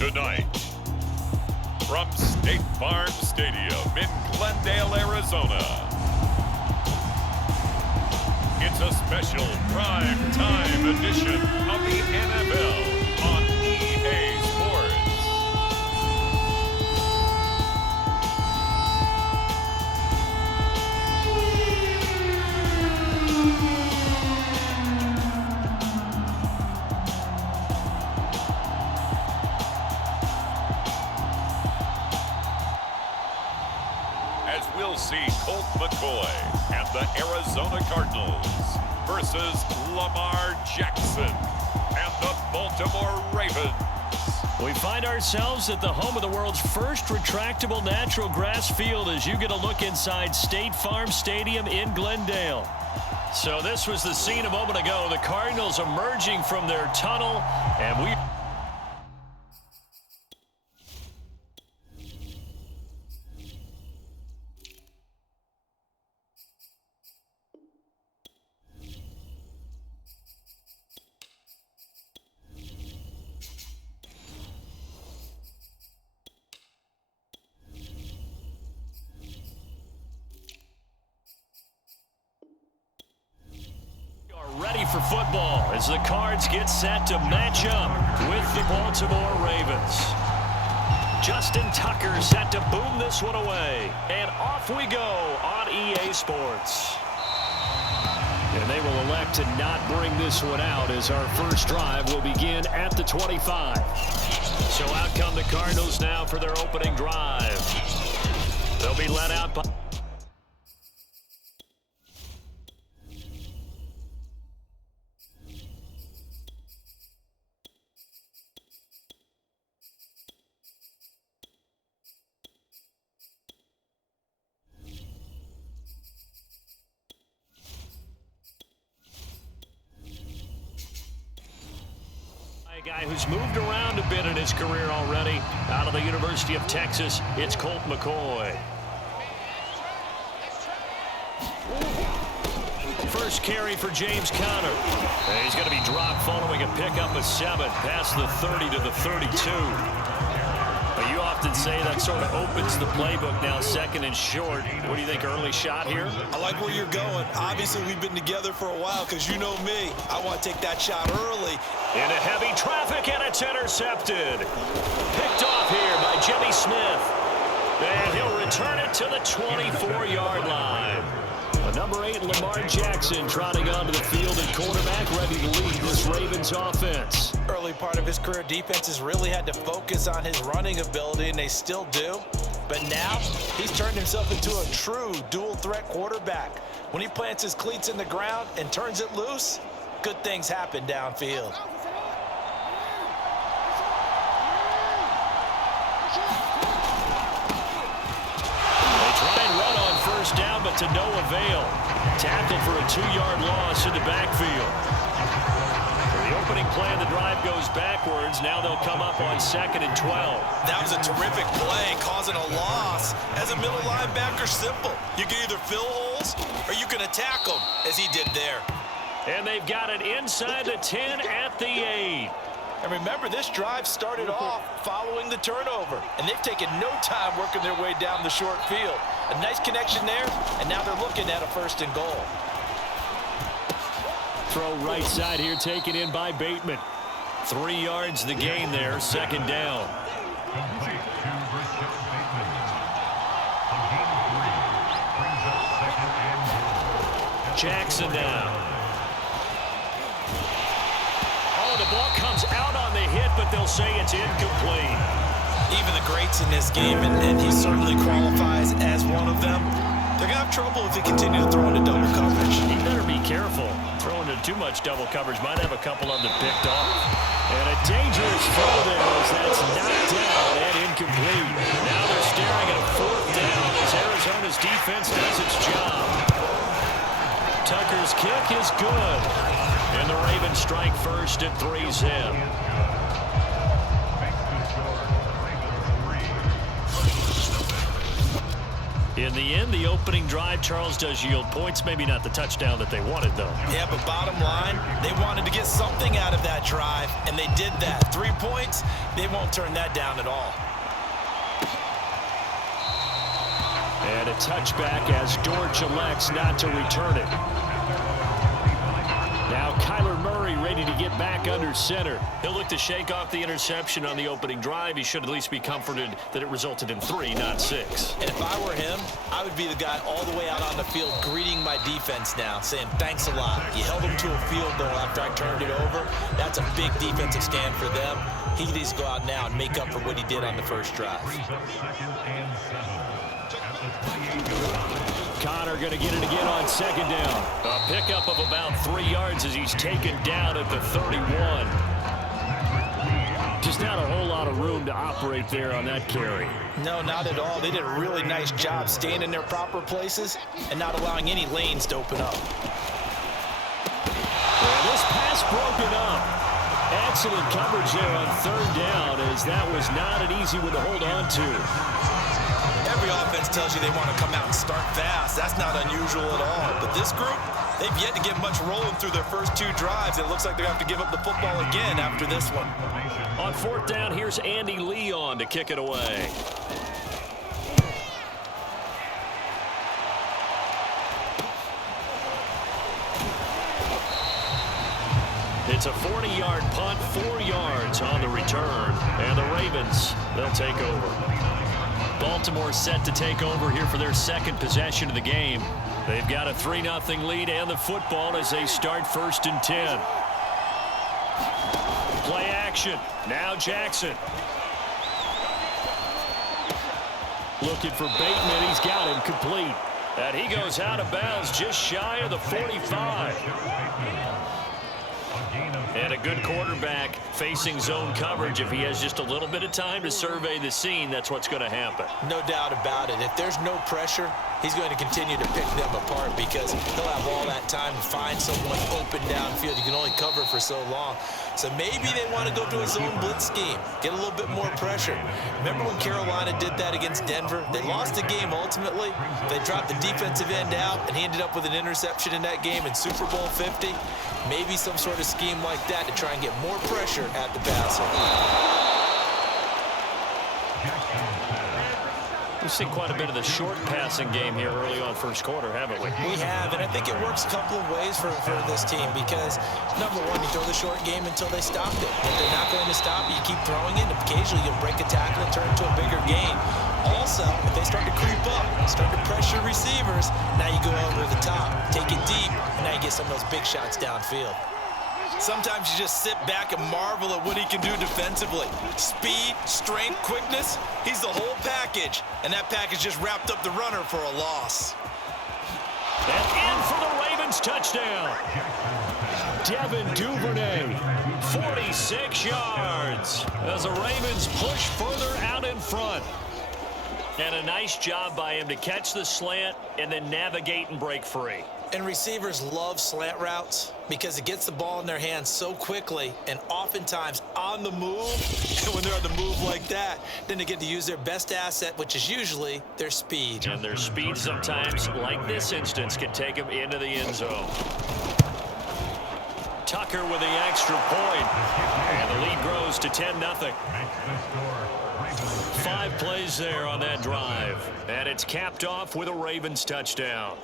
Tonight, from State Farm Stadium in Glendale, Arizona, it's a special prime time edition of the NFL on EA Sports. As we'll see Colt McCoy and the Arizona Cardinals versus Lamar Jackson and the Baltimore Ravens. We find ourselves at the home of the world's first retractable natural grass field as you get a look inside State Farm Stadium in Glendale. So this was the scene a moment ago. The Cardinals emerging from their tunnel, and we... ready for football as the Cards get set to match up with the Baltimore Ravens. Justin Tucker set to boom this one away. And off we go on EA Sports. And they will elect to not bring this one out as our first drive will begin at the 25. So out come the Cardinals now for their opening drive. They'll be led out by... a guy who's moved around a bit in his career already. Out of the University of Texas, it's Colt McCoy. First carry for James Conner. And he's going to be dropped following a pickup of 7 past the 30 to the 32. But you often say that sort of opens the playbook now, second and short. What do you think, early shot here? I like where you're going. Obviously, we've been together for a while because you know me. I want to take that shot early. Into heavy traffic, and it's intercepted. Picked off here by Jimmy Smith. And he'll return it to the 24-yard line. Number 8, Lamar Jackson, trotting onto the field at quarterback, ready to lead this Ravens offense. Early part of his career, defenses really had to focus on his running ability, and they still do. But now, he's turned himself into a true dual-threat quarterback. When he plants his cleats in the ground and turns it loose, good things happen downfield. Down, but to no avail. Tackled for a 2-yard loss in the backfield. For the opening play, the drive goes backwards. Now they'll come up on 2nd and 12. That was a terrific play, causing a loss. As a middle linebacker, simple. You can either fill holes or you can attack them, as he did there. And they've got it inside the 10 at the 8. And remember, this drive started off following the turnover, and they've taken no time working their way down the short field. A nice connection there, and now they're looking at a 1st and goal. Throw right side here, taken in by Bateman. 3 yards the gain there, 2nd down. Jackson now. The ball comes out on the hit, but they'll say it's incomplete. Even the greats in this game, and he certainly qualifies as one of them, they're going to have trouble if he continues to throw into double coverage. He better be careful. Throwing into too much double coverage might have a couple of them picked off. And a dangerous throw there as that's knocked down and incomplete. Now they're staring at a 4th down as Arizona's defense does its job. Tucker's kick is good. And the Ravens strike first at 3-zip. In the end, the opening drive, Charles, does yield points. Maybe not the touchdown that they wanted, though. Yeah, but bottom line, they wanted to get something out of that drive, and they did that. 3 points, they won't turn that down at all. And a touchback as Dortch elects not to return it. Now Kyler Murray ready to get back under center. He'll look to shake off the interception on the opening drive. He should at least be comforted that it resulted in 3, not 6. And if I were him, I would be the guy all the way out on the field greeting my defense now, saying thanks a lot. You held them to a field goal after I turned it over. That's a big defensive stand for them. He needs to go out now and make up for what he did on the first drive. Connor going to get it again on second down. A pickup of about 3 yards as he's taken down at the 31. Just not a whole lot of room to operate there on that carry. No, not at all. They did a really nice job staying in their proper places and not allowing any lanes to open up. And this pass broken up. Excellent coverage there on third down, as that was not an easy one to hold on to. Every offense tells you they want to come out and start fast. That's not unusual at all. But this group, they've yet to get much rolling through their first 2 drives. It looks like they're going to have to give up the football again after this one. On fourth down, here's Andy Leon to kick it away. It's a 40-yard punt, 4 yards on the return. And the Ravens, they'll take over. Baltimore set to take over here for their second possession of the game. They've got a 3-0 lead and the football as they start 1st and 10. Play action. Now Jackson. Looking for Bateman. He's got him complete. And he goes out of bounds just shy of the 45. And a good quarterback facing zone coverage. If he has just a little bit of time to survey the scene, that's what's going to happen. No doubt about it. If there's no pressure, he's going to continue to pick them apart because he'll have all that time to find someone open downfield. You can only cover for so long. So maybe they want to go to a zone blitz scheme, get a little bit more pressure. Remember when Carolina did that against Denver? They lost the game ultimately. They dropped the defensive end out, and he ended up with an interception in that game in Super Bowl 50. Maybe some sort of scheme like that to try and get more pressure at the passer. We've seen quite a bit of the short passing game here early on first quarter, haven't we? We have, and I think it works a couple of ways for this team because, number one, you throw the short game until they stop it. If they're not going to stop it, you keep throwing it. Occasionally, you'll break a tackle and turn it into a bigger gain. Also, if they start to creep up, start to pressure receivers, now you go over the top, take it deep, and now you get some of those big shots downfield. Sometimes you just sit back and marvel at what he can do defensively. Speed, strength, quickness, he's the whole package. And that package just wrapped up the runner for a loss. And in for the Ravens touchdown. Devin Duvernay, 46 yards. As the Ravens push further out in front. And a nice job by him to catch the slant and then navigate and break free. And receivers love slant routes because it gets the ball in their hands so quickly and oftentimes on the move. And when they're on the move like that, then they get to use their best asset, which is usually their speed. And their speed sometimes, like this instance, can take them into the end zone. Tucker with the extra point. And the lead grows to 10-0. 5 plays there on that drive. And it's capped off with a Ravens touchdown.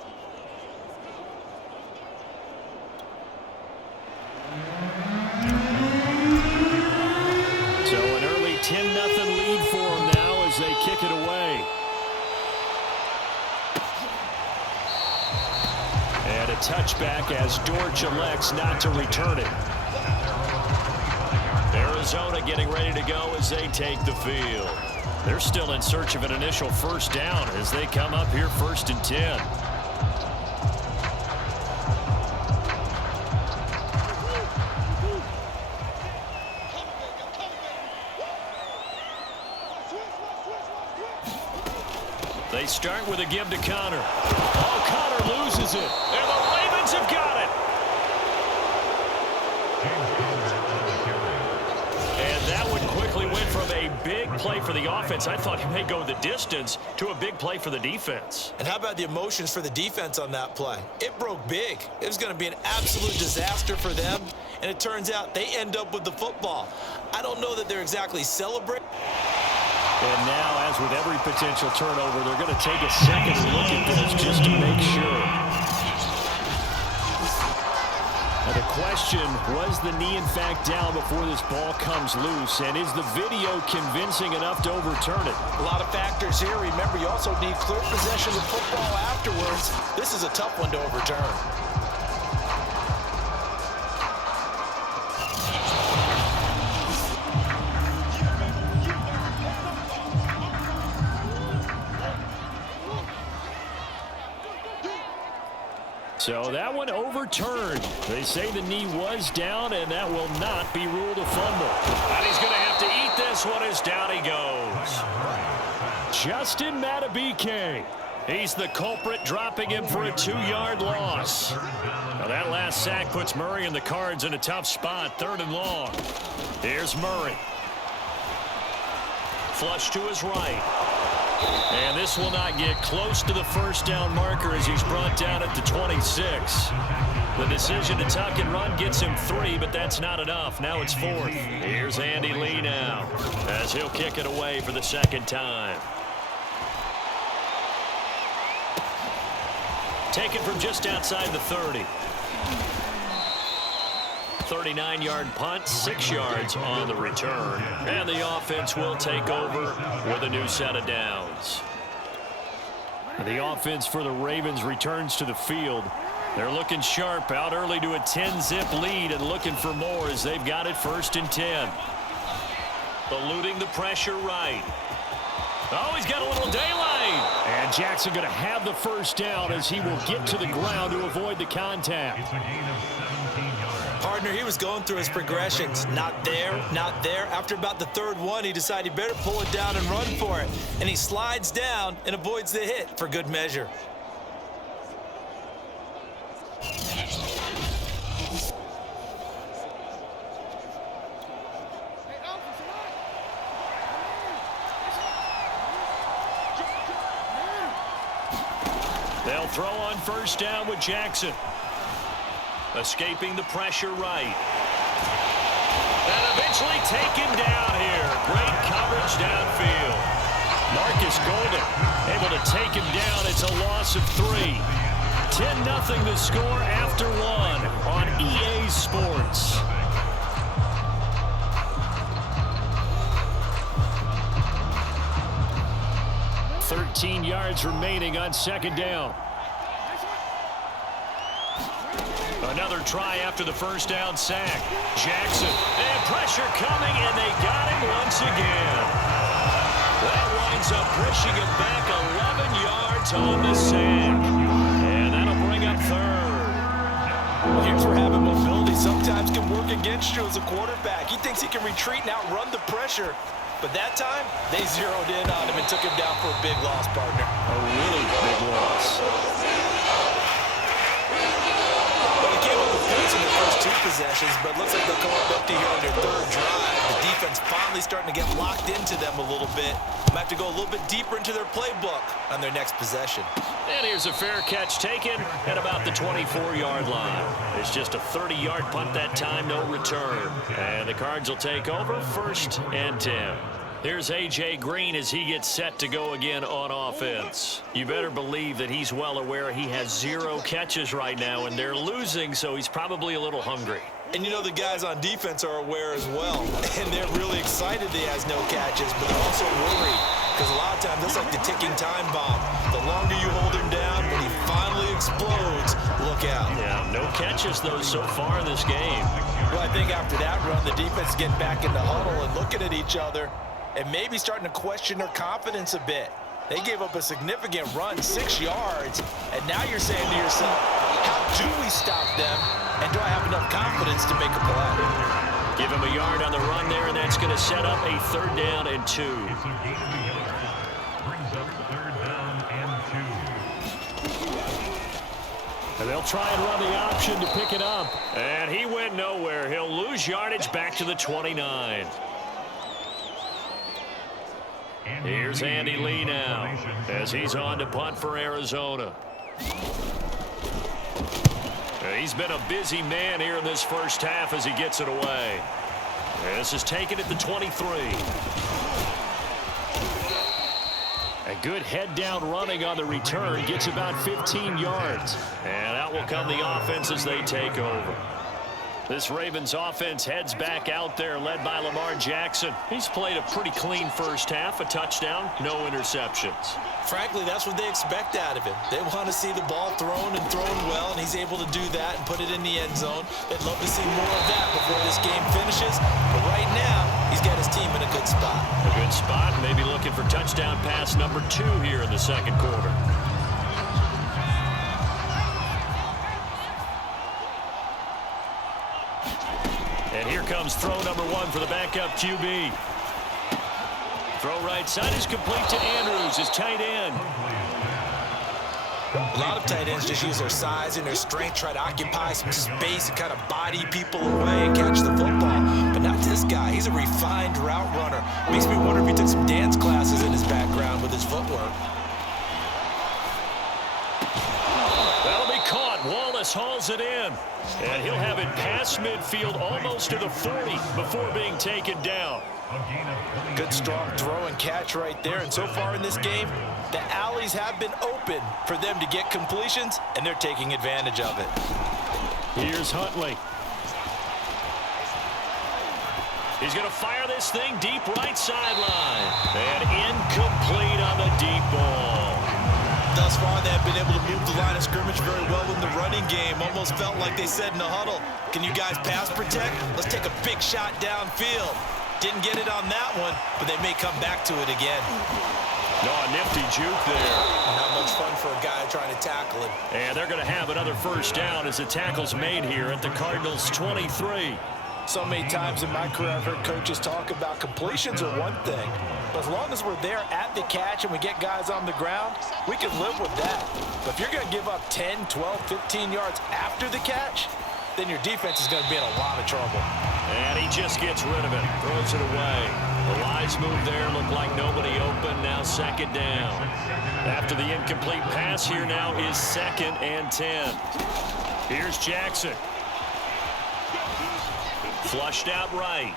So an early 10-0 lead for them now as they kick it away. And a touchback as Dortch elects not to return it. Arizona getting ready to go as they take the field. They're still in search of an initial first down as they come up here 1st and 10. They start with a give to Connor. Oh, Connor loses it. And the Ravens have got it. And that one quickly went from a big play for the offense. I thought he may go the distance to a big play for the defense. And how about the emotions for the defense on that play? It broke big. It was going to be an absolute disaster for them, and it turns out they end up with the football. I don't know that they're exactly celebrating. And now, as with every potential turnover, they're going to take a second look at this just to make sure. Now the question, was the knee in fact down before this ball comes loose? And is the video convincing enough to overturn it? A lot of factors here. Remember, you also need clear possession of the football afterwards. This is a tough one to overturn. So that one overturned. They say the knee was down, and that will not be ruled a fumble. And he's going to have to eat this one as down he goes. Justin Madubuike. He's the culprit, dropping him for a 2-yard loss. Now that last sack puts Murray and the Cards in a tough spot, 3rd and long. Here's Murray. Flush to his right. And this will not get close to the first down marker as he's brought down at the 26. The decision to tuck and run gets him 3, but that's not enough. Now it's 4th. Here's Andy Lee now as he'll kick it away for the 2nd time. Taken from just outside the 30. 39-yard punt, 6 yards on the return. And the offense will take over with a new set of downs. The offense for the Ravens returns to the field. They're looking sharp, out early to a 10-zip lead and looking for more as they've got it 1st and 10. Eluding the pressure right. Oh, he's got a little daylight. And Jackson going to have the first down as he will get to the ground to avoid the contact. Partner, he was going through his progressions. Not there, not there. After about the 3rd one, he decided he better pull it down and run for it. And he slides down and avoids the hit for good measure. They'll throw on 1st down with Jackson. Escaping the pressure right. And eventually taken down here. Great coverage downfield. Marcus Golden able to take him down. It's a loss of 3. 10-0 the score after 1 on EA Sports. $13 yards remaining on 2nd down. Another try after the 1st down sack. Jackson, and pressure coming, and they got him once again. That winds up pushing him back 11 yards on the sack. And that'll bring up 3rd. Well, here's where having mobility sometimes can work against you as a quarterback. He thinks he can retreat and outrun the pressure. But that time, they zeroed in on him and took him down for a big loss, partner. A really big loss. In their first 2 possessions, but looks like they'll come up empty here on their 3rd drive. The defense finally starting to get locked into them a little bit. Might have to go a little bit deeper into their playbook on their next possession. And here's a fair catch taken at about the 24-yard line. It's just a 30-yard punt that time, no return. And the Cards will take over 1st and 10. Here's A.J. Green as he gets set to go again on offense. You better believe that he's well aware he has 0 catches right now, and they're losing, so he's probably a little hungry. And you know the guys on defense are aware as well, and they're really excited he has no catches, but they're also worried because a lot of times that's like the ticking time bomb. The longer you hold him down, when he finally explodes, look out. Yeah, no catches, though, so far in this game. Well, I think after that run, the defense getting back in the huddle and looking at each other, and maybe starting to question their confidence a bit. They gave up a significant run, 6 yards, and now you're saying to yourself, how do we stop them, and do I have enough confidence to make a play? Give him a yard on the run there, and that's going to set up a 3rd down and 2. And they'll try and run the option to pick it up. And he went nowhere. He'll lose yardage back to the 29. Here's Andy Lee now as he's on to punt for Arizona. He's been a busy man here in this first half as he gets it away. This is taken at the 23. A good head-down running on the return gets about 15 yards. And out will come the offense as they take over. This Ravens offense heads back out there, led by Lamar Jackson. He's played a pretty clean first half, a touchdown, no interceptions. Frankly, that's what they expect out of him. They want to see the ball thrown and thrown well, and he's able to do that and put it in the end zone. They'd love to see more of that before this game finishes. But right now, he's got his team in a good spot. A good spot, maybe looking for touchdown pass number 2 here in the second quarter. And here comes throw number 1 for the backup QB. Throw right side is complete to Andrews, his tight end. A lot of tight ends just use their size and their strength, try to occupy some space and kind of body people away and catch the football. But not this guy. He's a refined route runner. Makes me wonder if he took some dance classes in his background with his footwork. That'll be caught. Wallace hauls it in. And he'll have it past midfield almost to the 40 before being taken down. Good strong throw and catch right there. And so far in this game, the alleys have been open for them to get completions, and they're taking advantage of it. Here's Huntley. He's going to fire this thing deep right sideline. And incomplete on the deep ball. Thus far, they have been able to move the line of scrimmage very well in the running game. Almost felt like they said in the huddle, can you guys pass protect? Let's take a big shot downfield. Didn't get it on that one, but they may come back to it again. No, a nifty juke there. Not much fun for a guy trying to tackle him. And they're going to have another first down as the tackle's made here at the Cardinals' 23. So many times in my career, I've heard coaches talk about completions are one thing. But as long as we're there at the catch and we get guys on the ground, we can live with that. But if you're going to give up 10, 12, 15 yards after the catch, then your defense is going to be in a lot of trouble. And he just gets rid of it, throws it away. The Lions move there, look like nobody open, now second down. After the incomplete pass, here now is 2nd and 10. Here's Jackson. Flushed out right.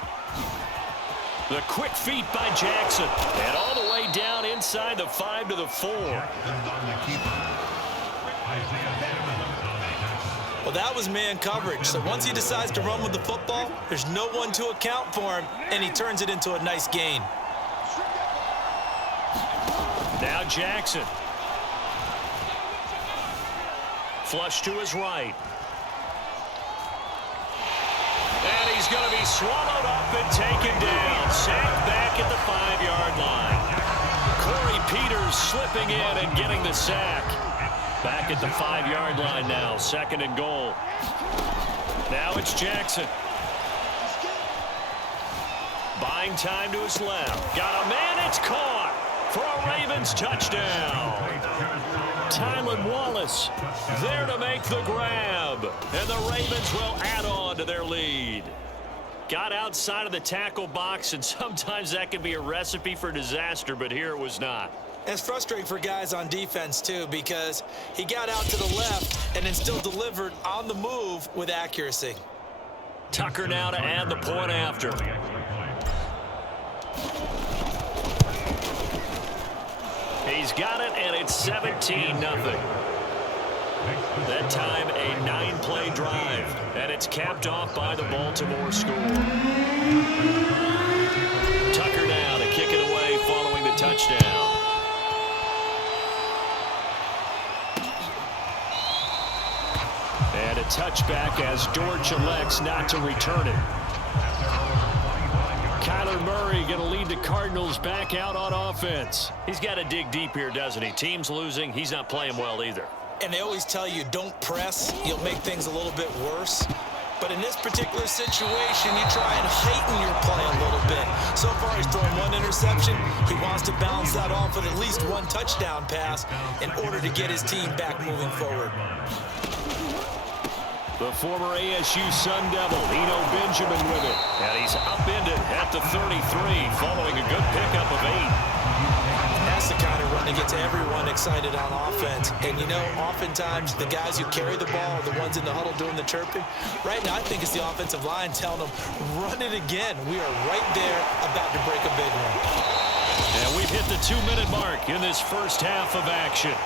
The quick feet by Jackson. And all the way down inside the 5 to the 4. Well, that was man coverage. So once he decides to run with the football, there's no one to account for him, and he turns it into a nice gain. Now Jackson. Flush to his right. And he's going to be swallowed up and taken down. Sacked back at the 5-yard line. Corey Peters slipping in and getting the sack. Back at the 5-yard line now, 2nd and goal. Now it's Jackson. Buying time to his left. Got a man, it's caught for a Ravens touchdown. Tylan Wallace there to make the grab. And the Ravens will add on to their lead. Got outside of the tackle box, and sometimes that can be a recipe for disaster, but here it was not. It's frustrating for guys on defense, too, because he got out to the left and then still delivered on the move with accuracy. Tucker now to add the point after. He's got it, and it's 17-0. That time, a 9-play drive, and it's capped off by the Baltimore score. Tucker now to kick it away following the touchdown. And a touchback as Dortch elects not to return it. Kyler Murray going to lead the Cardinals back out on offense. He's got to dig deep here, doesn't he? Team's losing. He's not playing well either. And they always tell you, don't press. You'll make things a little bit worse. But in this particular situation, you try and heighten your play a little bit. So far, he's thrown 1 interception. He wants to balance that off with at least 1 touchdown pass in order to get his team back moving forward. The former ASU Sun Devil, Eno Benjamin with it. And he's upended at the 33 following a good pickup of 8. That's the kind of run that gets everyone excited on offense. And, you know, oftentimes the guys who carry the ball are the ones in the huddle doing the chirping. Right now, I think it's the offensive line telling them, run it again. We are right there about to break a big one. And we've hit the 2-minute mark in this first half of action.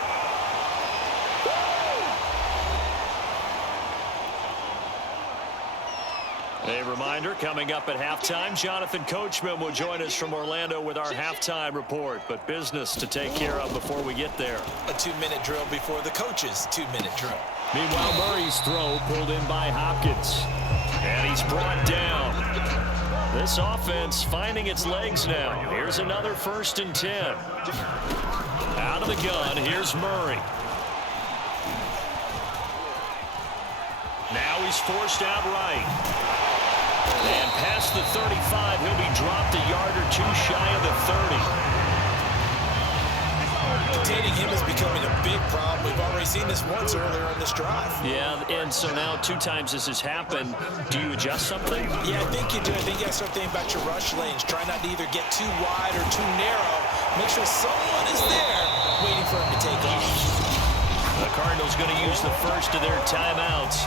A reminder, coming up at halftime, Jonathan Coachman will join us from Orlando with our halftime report. But business to take care of before we get there. A 2-minute drill before the coach's 2-minute drill. Meanwhile, Murray's throw pulled in by Hopkins. And he's brought down. This offense finding its legs now. Here's another 1st and 10. Out of the gun, here's Murray. Now he's forced out right. And past the 35, he'll be dropped a yard or two shy of the 30. Containing him is becoming a big problem. We've already seen this once earlier in this drive. Yeah, and so now 2 times this has happened. Do you adjust something? Yeah, I think you do. I think you got to start thinking about your rush lanes. Try not to either get too wide or too narrow. Make sure someone is there waiting for him to take off. The Cardinals going to use the first of their timeouts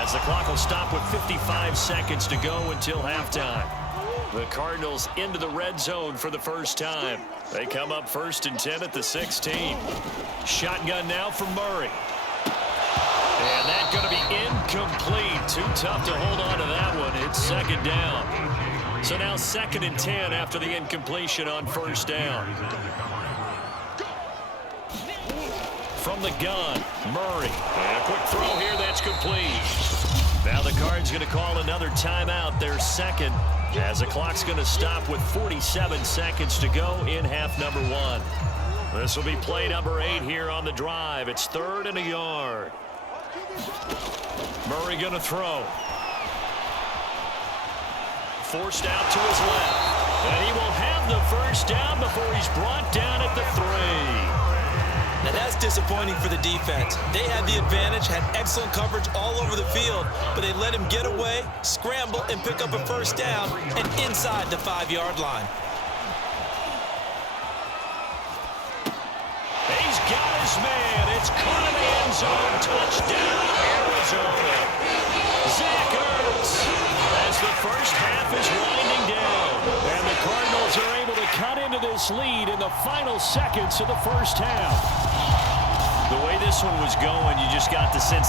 as the clock will stop with 55 seconds to go until halftime. The Cardinals into the red zone for the first time. They come up 1st and 10 at the 16. Shotgun now from Murray. And that's going to be incomplete. Too tough to hold on to that one. It's 2nd down. So now 2nd and 10 after the incompletion on 1st down. From the gun, Murray. And a quick throw here, that's complete. Now the Cards going to call another timeout, their 2nd, as the clock's going to stop with 47 seconds to go in half number 1. This will be play number 8 here on the drive. It's 3rd and a yard. Murray going to throw. Forced out to his left. And he will have the 1st down before he's brought down at the 3. Now that's disappointing for the defense. They had the advantage, had excellent coverage all over the field, but they let him get away, scramble, and pick up a 1st down and inside the 5-yard line. He's got his man. It's caught in the end zone. Touchdown, Arizona. Zach Ertz as the first half is winding down. And the Cardinals are able to cut into this lead in the final seconds of the first half. The way this one was going, you just got the sense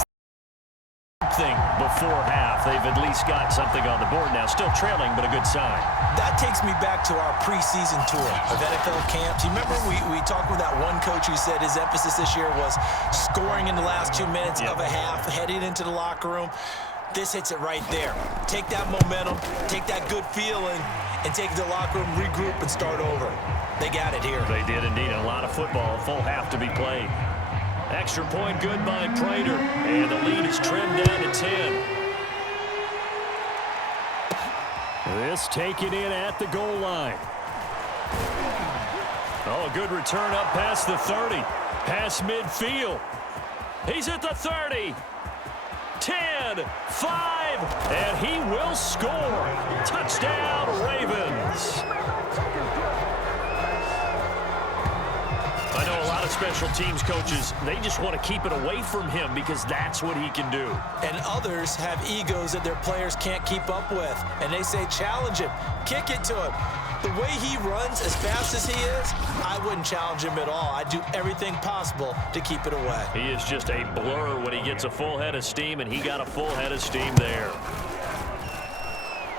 something before half. They've at least got something on the board now. Still trailing, but a good sign. That takes me back to our preseason tour of NFL camps. You remember we talked with that one coach who said his emphasis this year was scoring in the last 2 minutes of a half, heading into the locker room. This hits it right there. Take that momentum, take that good feeling, and take it to the locker room, regroup, and start over. They got it here. They did indeed. A lot of football, full half to be played. Extra point good by Prater, and the lead is trimmed down to 10. This taken in at the goal line. Oh, a good return up past the 30. Past midfield. He's at the 30. 10, 5, and he will score. Touchdown, Ravens. I know a lot of special teams coaches, they just want to keep it away from him because that's what he can do. And others have egos that their players can't keep up with. And they say, challenge him, kick it to him. The way he runs, as fast as he is, I wouldn't challenge him at all. I'd do everything possible to keep it away. He is just a blur when he gets a full head of steam, and he got a full head of steam there.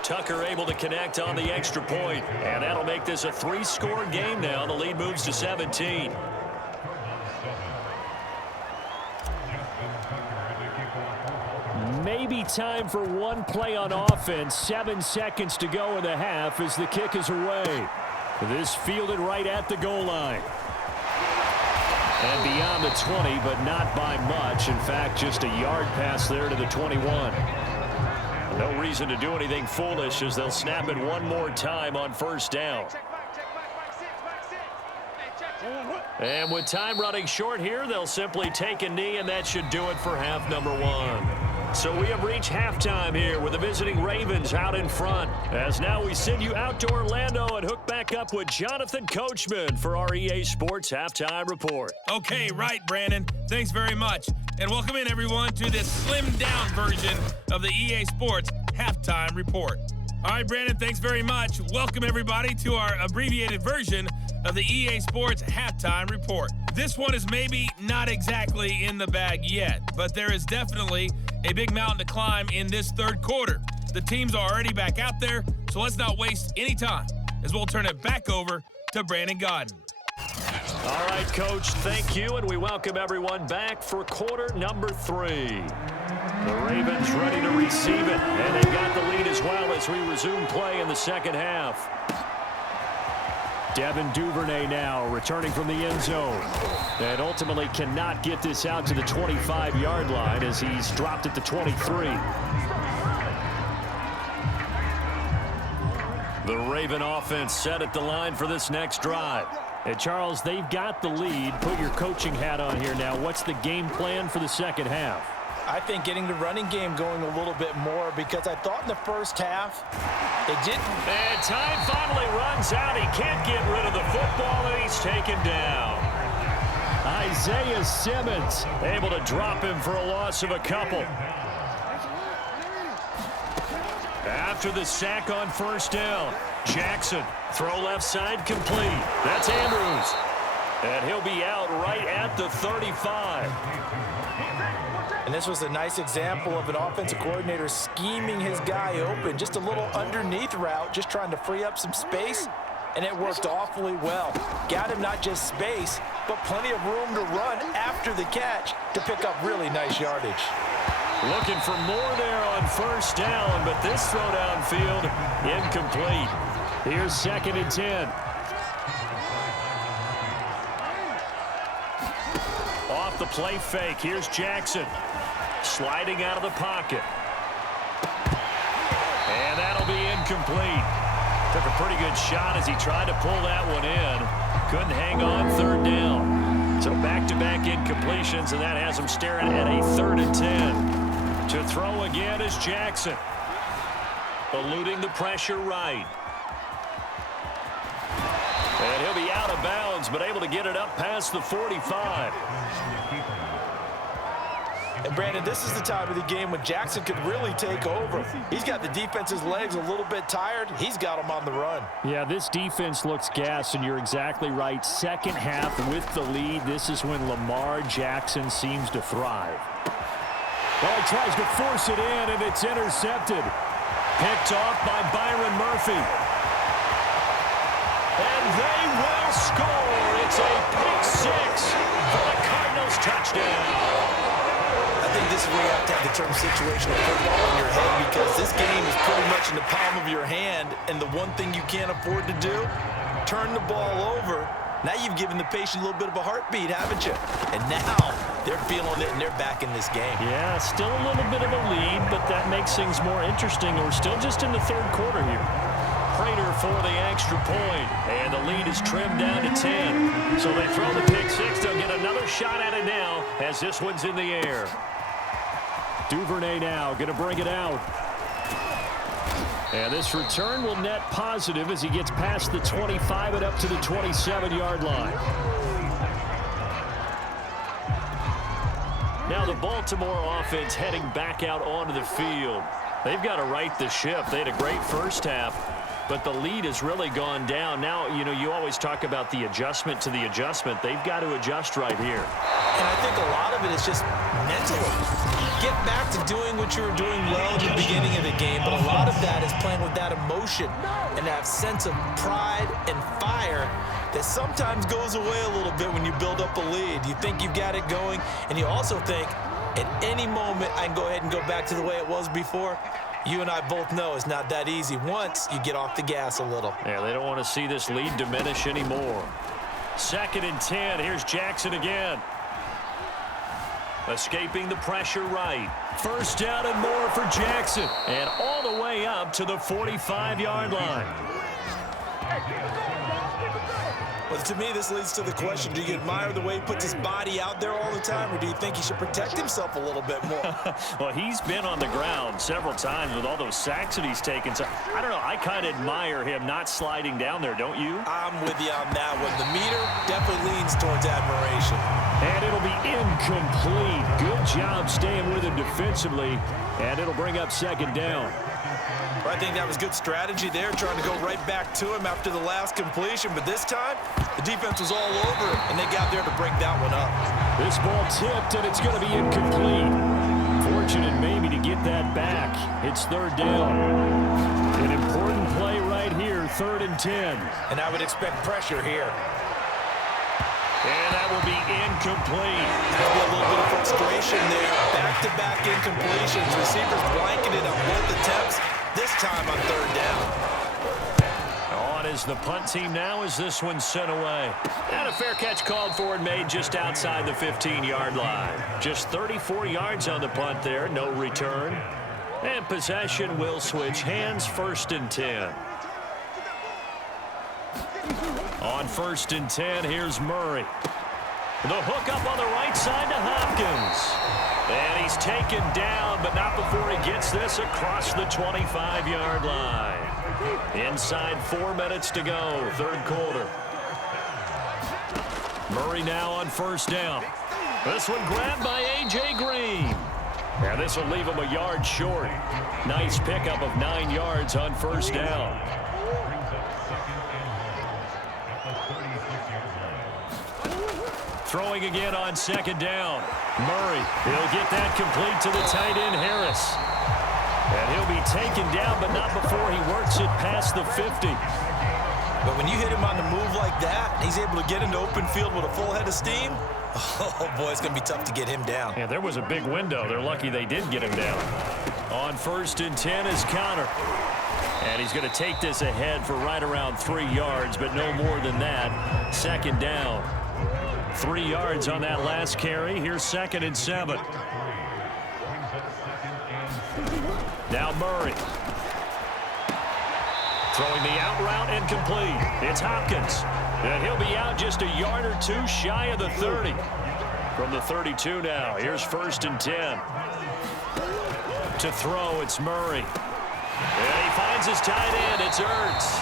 Tucker able to connect on the extra point, and that'll make this a 3-score game now. The lead moves to 17. Maybe time for one play on offense. 7 seconds to go in the half as the kick is away. This fielded right at the goal line. And beyond the 20, but not by much. In fact, just a yard pass there to the 21. No reason to do anything foolish as they'll snap it one more time on 1st down. And with time running short here, they'll simply take a knee, and that should do it for half number 1. So we have reached halftime here with the visiting Ravens out in front. As now we send you out to Orlando and hook back up with Jonathan Coachman for our EA Sports Halftime Report. Okay, right, Brandon. Thanks very much. And welcome in, everyone, to this slimmed-down version of the EA Sports Halftime Report. All right, Brandon, thanks very much. Welcome, everybody, to our abbreviated version of the EA Sports Halftime Report. This one is maybe not exactly in the bag yet, but there is definitely a big mountain to climb in this third quarter. The teams are already back out there, so let's not waste any time as we'll turn it back over to Brandon Godden. All right, Coach, thank you, and we welcome everyone back for quarter number 3. The Ravens ready to receive it, and they've got the lead as well as we resume play in the second half. Devin Duvernay now returning from the end zone, and ultimately cannot get this out to the 25-yard line as he's dropped at the 23. The Raven offense set at the line for this next drive. And Charles, they've got the lead. Put your coaching hat on here now. What's the game plan for the second half? I think getting the running game going a little bit more, because I thought in the first half it didn't. And time finally runs out. He can't get rid of the football, and he's taken down. Isaiah Simmons able to drop him for a loss of a couple. After the sack on first down, Jackson, throw left side complete. That's Andrews. And he'll be out right at the 35. And this was a nice example of an offensive coordinator scheming his guy open. Just a little underneath route, just trying to free up some space, and it worked awfully well. Got him not just space, but plenty of room to run after the catch to pick up really nice yardage. Looking for more there on first down, but this throw downfield incomplete. Here's 2nd and 10. Off the play fake, here's Jackson. Sliding out of the pocket. And that'll be incomplete. Took a pretty good shot as he tried to pull that one in. Couldn't hang on 3rd down. So back-to-back incompletions, and that has him staring at a 3rd and 10. To throw again is Jackson. Eluding the pressure right. And he'll be out of bounds, but able to get it up past the 45. And Brandon, this is the time of the game when Jackson could really take over. He's got the defense's legs a little bit tired. He's got them on the run. Yeah, this defense looks gassed, and you're exactly right. Second half with the lead, this is when Lamar Jackson seems to thrive. Well, he tries to force it in, and it's intercepted. Picked off by Byron Murphy. And they will score. It's a pick 6 for the Cardinals touchdown. I think this is where you have to have the term situational football in your head, because this game is pretty much in the palm of your hand, and the one thing you can't afford to do, turn the ball over. Now you've given the patient a little bit of a heartbeat, haven't you? And now they're feeling it, and they're back in this game. Yeah, still a little bit of a lead, but that makes things more interesting. We're still just in the 3rd quarter here. Prater for the extra point, and the lead is trimmed down to 10. So they throw the pick 6. They'll get another shot at it now as this one's in the air. Duvernay now going to bring it out. And this return will net positive as he gets past the 25 and up to the 27-yard line. Now the Baltimore offense heading back out onto the field. They've got to right the ship. They had a great first half, but the lead has really gone down. Now, you know, you always talk about the adjustment to the adjustment. They've got to adjust right here. And I think a lot of it is just mentally. Get back to doing what you were doing well at the beginning of the game, but a lot of that is playing with that emotion and that sense of pride and fire that sometimes goes away a little bit when you build up a lead. You think you've got it going, and you also think at any moment I can go ahead and go back to the way it was before. You and I both know it's not that easy once you get off the gas a little. Yeah, they don't want to see this lead diminish anymore. 2nd and 10. Here's Jackson again. Escaping the pressure right. First down and more for Jackson. And all the way up to the 45-yard line. Well, Well, to me, this leads to the question, do you admire the way he puts his body out there all the time, or do you think he should protect himself a little bit more? Well, he's been on the ground several times with all those sacks that he's taken. So, I don't know, I kind of admire him not sliding down there, don't you? I'm with you on that one. The meter definitely leans towards admiration. And it'll be incomplete. Good job staying with him defensively, and it'll bring up second down. Well, I think that was good strategy there, trying to go right back to him after the last completion. But this time, the defense was all over it, and they got there to break that one up. This ball tipped, and it's going to be incomplete. Fortunate maybe to get that back. It's third down. An important play right here, 3rd and 10. And I would expect pressure here. And that will be incomplete. There'll be a little bit of frustration there. Back-to-back incompletions. Receivers blanketed on both attempts. This time on 3rd down. On is the punt team now as this one's sent away. And a fair catch called for and made just outside the 15-yard line. Just 34 yards on the punt there, no return. And possession will switch hands, 1st and 10. On 1st and 10, here's Murray. The hook up on the right side to Hopkins. And he's taken down, but not before he gets this across the 25-yard line. Inside 4 minutes to go, 3rd quarter. Murray now on 1st down. This one grabbed by A.J. Green. And this will leave him a yard short. Nice pickup of 9 yards on 1st down. Throwing again on 2nd down. Murray, he'll get that complete to the tight end, Harris. And he'll be taken down, but not before he works it past the 50. But when you hit him on the move like that, he's able to get into open field with a full head of steam, oh, boy, it's going to be tough to get him down. Yeah, there was a big window. They're lucky they did get him down. On 1st and 10 is Connor. And he's going to take this ahead for right around 3 yards, but no more than that. 2nd down. 3 yards on that last carry. Here's 2nd and 7. Now Murray. Throwing the out route incomplete. It's Hopkins. And he'll be out just a yard or 2 shy of the 30. From the 32 now. Here's 1st and 10. To throw, it's Murray. And he finds his tight end. It's Ertz.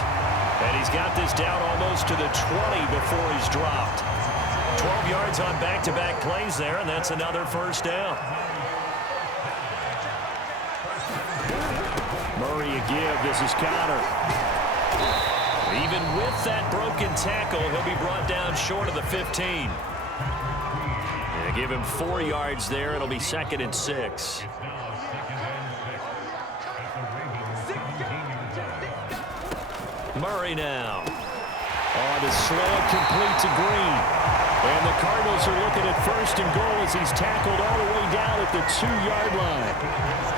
And he's got this down almost to the 20 before he's dropped. 12 yards on back-to-back plays there, and that's another 1st down. Murray a give. This is Connor. Even with that broken tackle, he'll be brought down short of the 15. And give him 4 yards there. It'll be 2nd and 6. Murray now. On the slant, complete to Green. And the Cardinals are looking at 1st and goal as he's tackled all the way down at the 2-yard line.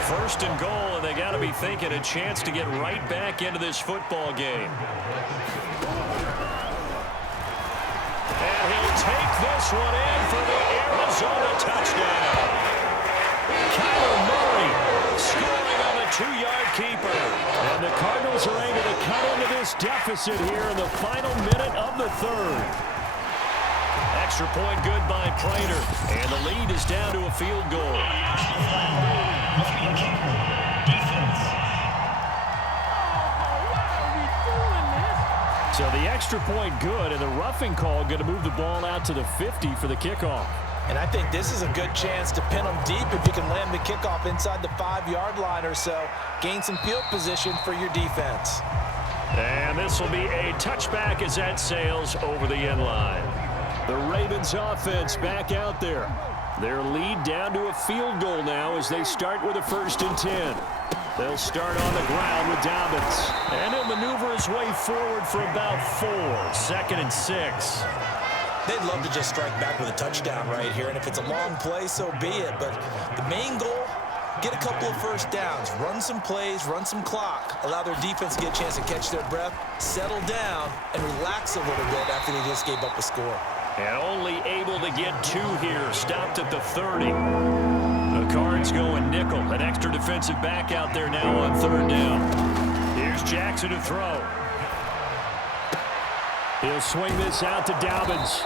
1st and goal, and they got to be thinking a chance to get right back into this football game. And he'll take this one in for the Arizona touchdown. Kyler Murray scoring on a 2-yard keeper. And the Cardinals are able to cut into this deficit here in the final minute of the 3rd. Extra point good by Prater. And the lead is down to a field goal. So the extra point good, and the roughing call going to move the ball out to the 50 for the kickoff. And I think this is a good chance to pin them deep if you can land the kickoff inside the 5-yard line or so. Gain some field position for your defense. And this will be a touchback as that sails over the end line. The Ravens offense back out there. Their lead down to a field goal now as they start with a 1st and 10. They'll start on the ground with Dobbins. And he'll maneuver his way forward for about 4. 2nd and 6. They'd love to just strike back with a touchdown right here. And if it's a long play, so be it. But the main goal, get a couple of 1st downs. Run some plays, run some clock. Allow their defense to get a chance to catch their breath, settle down, and relax a little bit after they just gave up a score. And only able to get 2 here. Stopped at the 30. The Cards going nickel. An extra defensive back out there now on 3rd down. Here's Jackson to throw. He'll swing this out to Dobbins.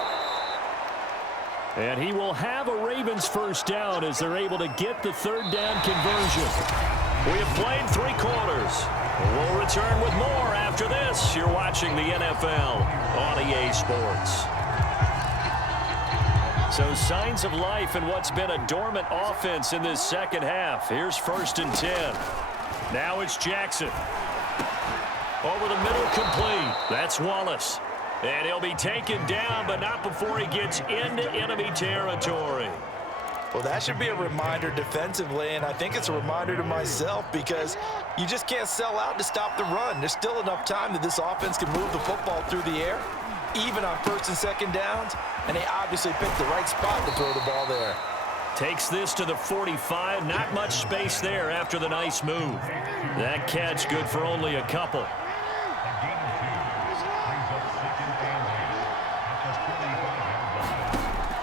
And he will have a Ravens first down as they're able to get the third down conversion. We have played 3 quarters. We'll return with more after this. You're watching the NFL on EA Sports. So signs of life in what's been a dormant offense in this second half. Here's 1st and 10. Now it's Jackson. Over the middle, complete. That's Wallace. And he'll be taken down, but not before he gets into enemy territory. Well, that should be a reminder defensively, and I think it's a reminder to myself because you just can't sell out to stop the run. There's still enough time that this offense can move the football through the air, even on 1st and 2nd downs, and they obviously picked the right spot to throw the ball there. Takes this to the 45. Not much space there after the nice move. That catch good for only a couple.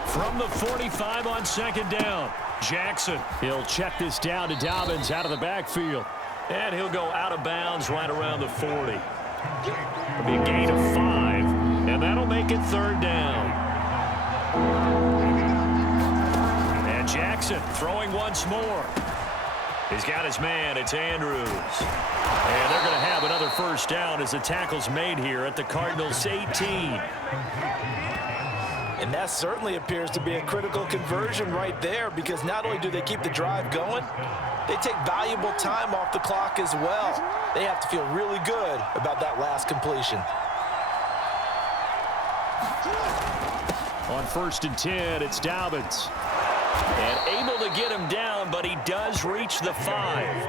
From the 45 on 2nd down, Jackson. He'll check this down to Dobbins out of the backfield. And he'll go out of bounds right around the 40. It'll be a gain of 5, and that'll make it 3rd down. And Jackson throwing once more. He's got his man. It's Andrews. And they're going to have another first down as the tackle's made here at the Cardinals' 18. And that certainly appears to be a critical conversion right there because not only do they keep the drive going, they take valuable time off the clock as well. They have to feel really good about that last completion. On 1st and 10, it's Dobbins. And able to get him down, but he does reach the 5.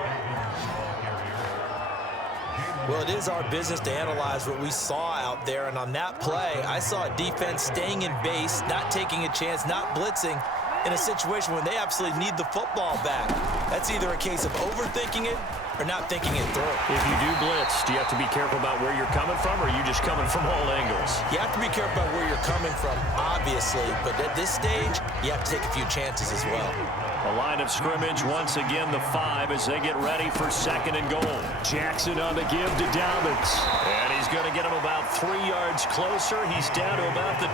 Well, it is our business to analyze what we saw out there, and on that play, I saw a defense staying in base, not taking a chance, not blitzing, in a situation when they absolutely need the football back. That's either a case of overthinking it or not thinking it through. If you do blitz, do you have to be careful about where you're coming from, or are you just coming from all angles? You have to be careful about where you're coming from, obviously, but at this stage, you have to take a few chances as well. A line of scrimmage, once again, the 5 as they get ready for 2nd and goal. Jackson on the give to Dobbins. And he's going to get him about 3 yards closer. He's down to about the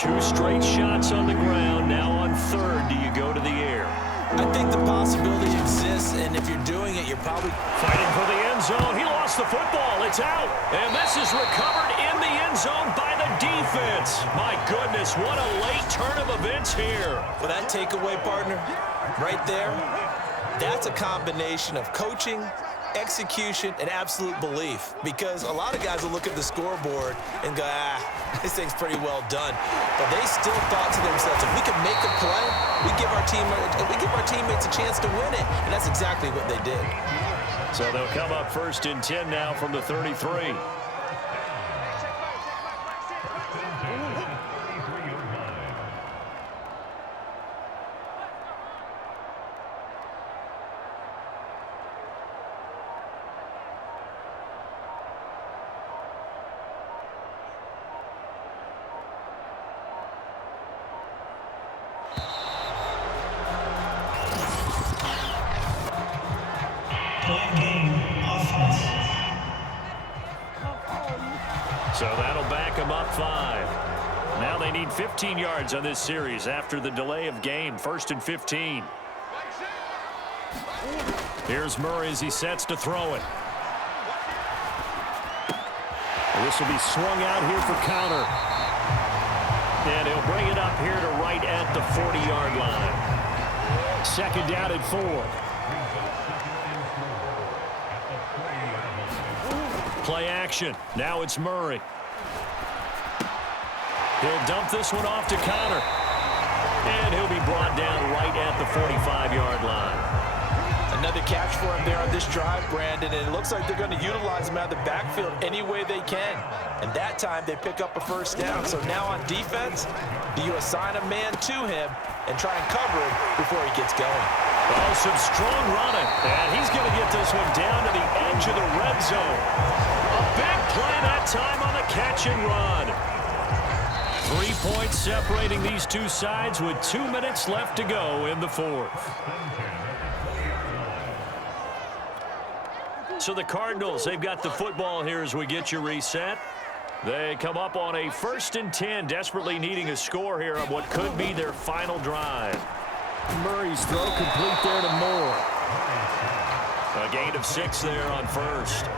2. 2 straight shots on the ground. Now on 3rd, do you go to the air? I think the possibility exists, and if you're doing it, you're probably fighting for the end zone. He lost the football. It's out. And this is recovered in the end zone by the defense. My goodness, what a late turn of events here. For that takeaway, partner, right there, that's a combination of coaching, execution, and absolute belief. Because a lot of guys will look at the scoreboard and go, this thing's pretty well done. But they still thought to themselves, if we can make a play, we give our teammates a chance to win it. And that's exactly what they did. So they'll come up 1st and 10 now from the 33. So that'll back them up 5. Now they need 15 yards on this series after the delay of game. 1st and 15. Here's Murray as he sets to throw it. This will be swung out here for counter. And he'll bring it up here to right at the 40-yard line. 2nd down and 4. Play action. Now it's Murray. He'll dump this one off to Connor. And he'll be brought down right at the 45-yard line. Another catch for him there on this drive, Brandon, and it looks like they're going to utilize him out of the backfield any way they can. And that time they pick up a first down. So now on defense, do you assign a man to him and try and cover him before he gets going? Oh, some strong running. And he's going to get this one down to the edge of the red zone. A big play that time on the catch and run. 3 points separating these two sides with 2 minutes left to go in the 4th. So the Cardinals, they've got the football here as we get you reset. They come up on a 1st and 10, desperately needing a score here on what could be their final drive. Murray's throw complete there to Moore. A gain of 6 there on 1st.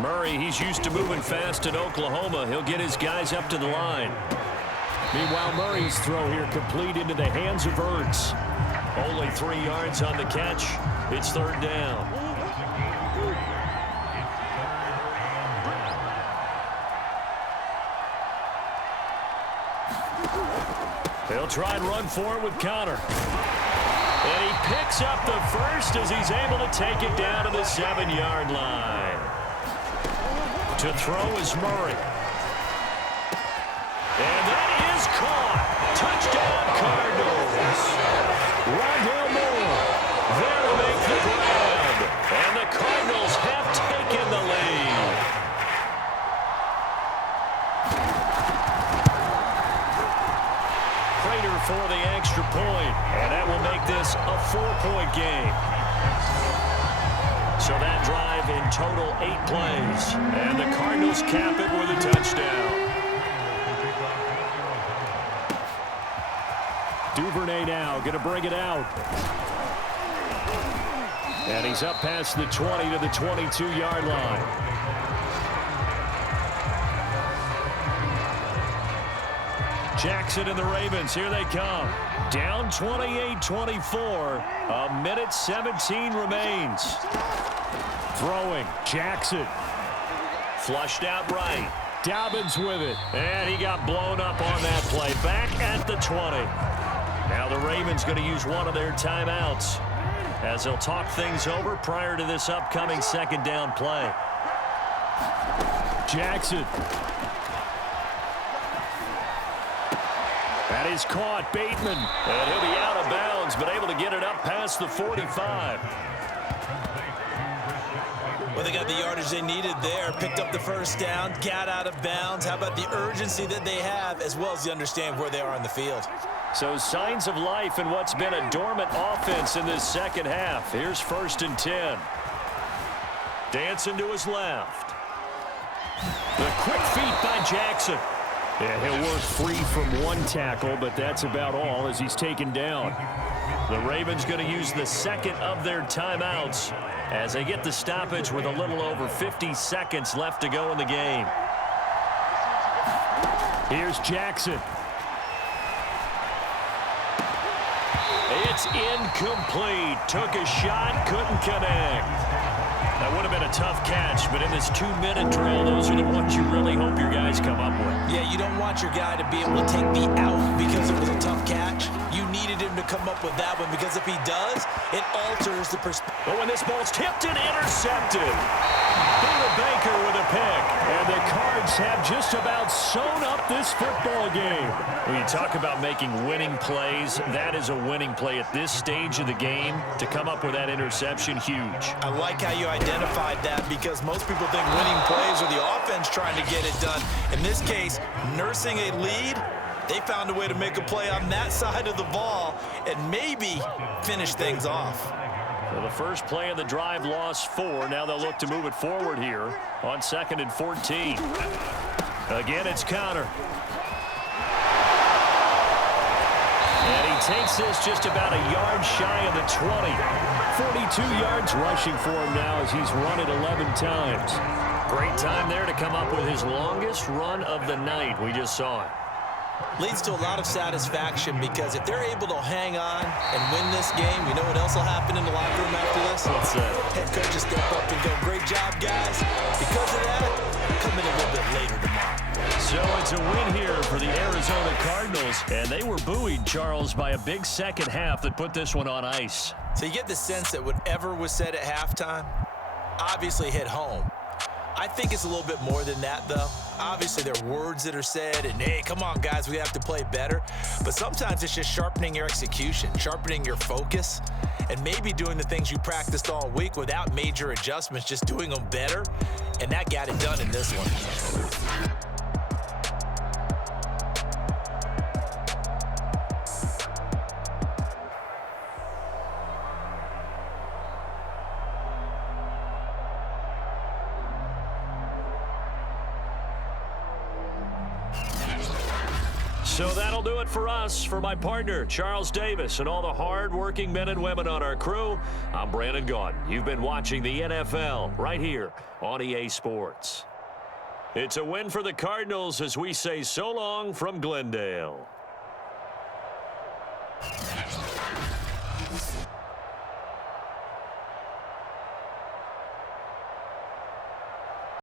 Murray, he's used to moving fast in Oklahoma. He'll get his guys up to the line. Meanwhile, Murray's throw here complete into the hands of Ertz. Only 3 yards on the catch. It's 3rd down. He'll try and run for it with Connor. And he picks up the first as he's able to take it down to the 7-yard line. To throw is Murray. And that is caught. Touchdown, Cardinals. Rondale Moore there to make the grab. And the Cardinals have taken the lead. Prater for the extra point. And that will make this a 4-point game. So that drive in total 8 plays. And the Cardinals cap it with a touchdown. Duvernay now going to bring it out. And he's up past the 20 to the 22-yard line. Jackson and the Ravens, here they come. Down 28-24. A minute 17 remains. Throwing, Jackson. Flushed out right. Dobbins with it. And he got blown up on that play. Back at the 20. Now the Ravens going to use one of their timeouts as they'll talk things over prior to this upcoming 2nd down play. Jackson. That is caught. Bateman. And he'll be out of bounds, but able to get it up past the 45. Well, they got the yardage they needed there. Picked up the 1st down. Got out of bounds. How about the urgency that they have as well as the understand where they are on the field? So signs of life in what's been a dormant offense in this 2nd half. Here's 1st and 10. Dancing to his left. The quick feet by Jackson. Yeah, he'll work free from one tackle, but that's about all as he's taken down. The Ravens going to use the 2nd of their timeouts as they get the stoppage with a little over 50 seconds left to go in the game. Here's Jackson. It's incomplete. Took a shot, couldn't connect. That would have been a tough catch, but in this 2-minute drill, those are the ones you really hope your guys come up with. Yeah, you don't want your guy to be able to take the out because it was a tough catch. You needed him to come up with that one because if he does, it alters the perspective. But when this ball's tipped and intercepted, Buda Baker with a pick. And the Cards have just about sewn up this football game. When you talk about making winning plays, that is a winning play at this stage of the game. To come up with that interception, huge. I like how you identified that because most people think winning plays are the offense trying to get it done. In this case, nursing a lead, they found a way to make a play on that side of the ball and maybe finish things off. Well, the first play of the drive lost 4. Now they'll look to move it forward here on 2nd and 14. Again, it's Connor. And he takes this just about a yard shy of the 20. 42 yards rushing for him now as he's run it 11 times. Great time there to come up with his longest run of the night. We just saw it. Leads to a lot of satisfaction because if they're able to hang on and win this game, you know what else will happen in the locker room after this? What's that? Head coach will step up and go, great job, guys. Because of that, come in a little bit later tomorrow. So it's a win here for the Arizona Cardinals. And they were buoyed, Charles, by a big 2nd half that put this one on ice. So you get the sense that whatever was said at halftime obviously hit home. I think it's a little bit more than that, though. Obviously, there are words that are said, and, hey, come on, guys, we have to play better. But sometimes it's just sharpening your execution, sharpening your focus, and maybe doing the things you practiced all week without major adjustments, just doing them better. And that got it done in this one. So that'll do it for us. For my partner, Charles Davis, and all the hard-working men and women on our crew, I'm Brandon Gaudin. You've been watching the NFL right here on EA Sports. It's a win for the Cardinals as we say so long from Glendale.